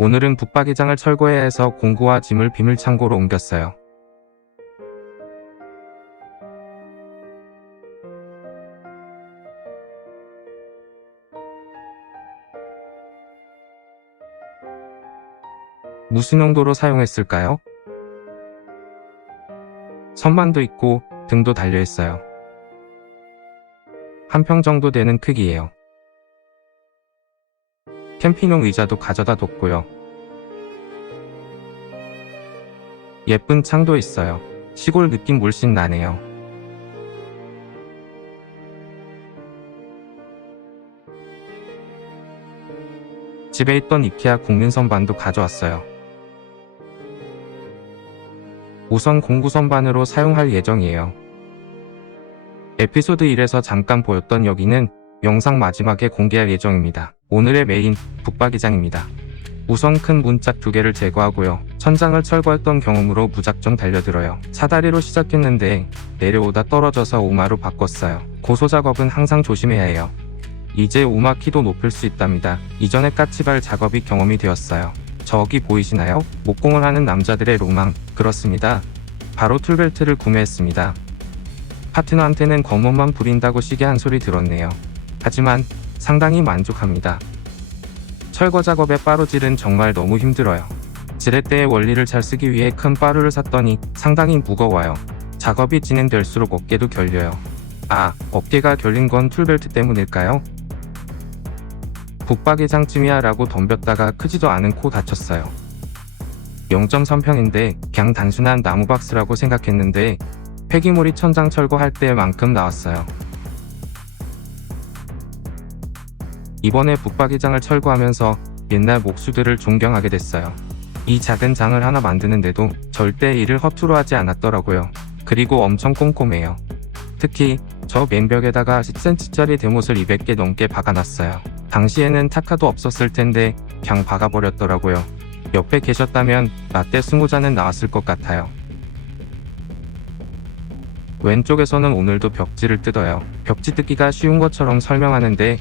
오늘은 붙박이장을 철거해야 해서 공구와 짐을 비밀창고로 옮겼어요. 무슨 용도로 사용했을까요? 선반도 있고 등도 달려있어요. 한 평 정도 되는 크기예요. 캠핑용 의자도 가져다 뒀고요. 예쁜 창도 있어요. 시골 느낌 물씬 나네요. 집에 있던 이케아 국민 선반도 가져왔어요. 우선 공구 선반으로 사용할 예정이에요. 에피소드 1에서 잠깐 보였던 여기는 영상 마지막에 공개할 예정입니다. 오늘의 메인, 붙박이장입니다. 우선 큰 문짝 2개를 제거하고요. 천장을 철거했던 경험으로 무작정 달려들어요. 사다리로 시작했는데 내려오다 떨어져서 오마로 바꿨어요. 고소 작업은 항상 조심해야 해요. 이제 오마 키도 높일 수 있답니다. 이전에 까치발 작업이 경험이 되었어요. 저기 보이시나요? 목공을 하는 남자들의 로망. 그렇습니다. 바로 툴벨트를 구매했습니다. 파트너한테는 검은만 부린다고 시계 한 소리 들었네요. 하지만 상당히 만족합니다. 철거 작업의 빠루질은 정말 너무 힘들어요. 지렛대의 원리를 잘 쓰기 위해 큰 빠루를 샀더니 상당히 무거워요. 작업이 진행될수록 어깨도 결려요. 아, 어깨가 결린 건 툴벨트 때문일까요? 붙박이장쯤이야 라고 덤볐다가 크지도 않은 코 다쳤어요. 0.3평인데 그냥 단순한 나무 박스라고 생각했는데 폐기물이 천장 철거할 때만큼 나왔어요. 이번에 붙박이장을 철거하면서 옛날 목수들을 존경하게 됐어요. 이 작은 장을 하나 만드는데도 절대 일을 허투루 하지 않았더라고요. 그리고 엄청 꼼꼼해요. 특히 저 맨벽에다가 10cm짜리 대못을 200개 넘게 박아놨어요. 당시에는 타카도 없었을 텐데 그냥 박아버렸더라고요. 옆에 계셨다면 라떼 20잔은 나왔을 것 같아요. 왼쪽에서는 오늘도 벽지를 뜯어요. 벽지 뜯기가 쉬운 것처럼 설명하는데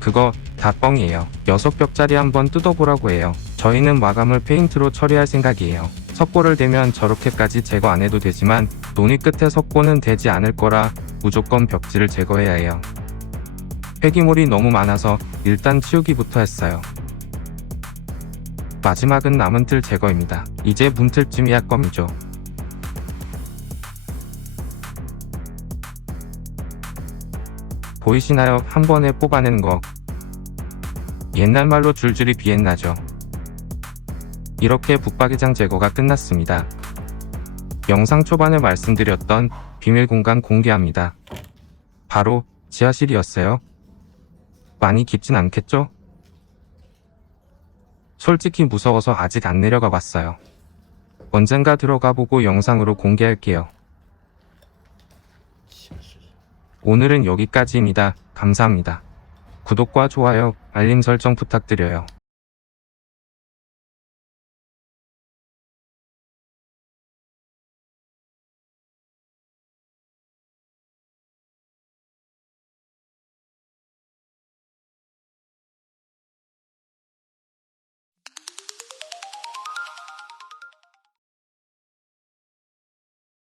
그거 다 뻥이에요. 6벽짜리 한번 뜯어보라고 해요. 저희는 마감을 페인트로 처리할 생각이에요. 석고를 대면 저렇게까지 제거 안 해도 되지만 논의 끝에 석고는 되지 않을 거라 무조건 벽지를 제거해야 해요. 폐기물이 너무 많아서 일단 치우기부터 했어요. 마지막은 남은 틀 제거입니다. 이제 문틀쯤이야 껌이죠. 보이시나요? 한 번에 뽑아내는 거. 옛날 말로 줄줄이 비엔나죠. 이렇게 붙박이장 제거가 끝났습니다. 영상 초반에 말씀드렸던 비밀 공간 공개합니다. 바로 지하실이었어요. 많이 깊진 않겠죠? 솔직히 무서워서 아직 안 내려가 봤어요. 언젠가 들어가 보고 영상으로 공개할게요. 오늘은 여기까지입니다. 감사합니다. 구독과 좋아요, 알림 설정 부탁드려요.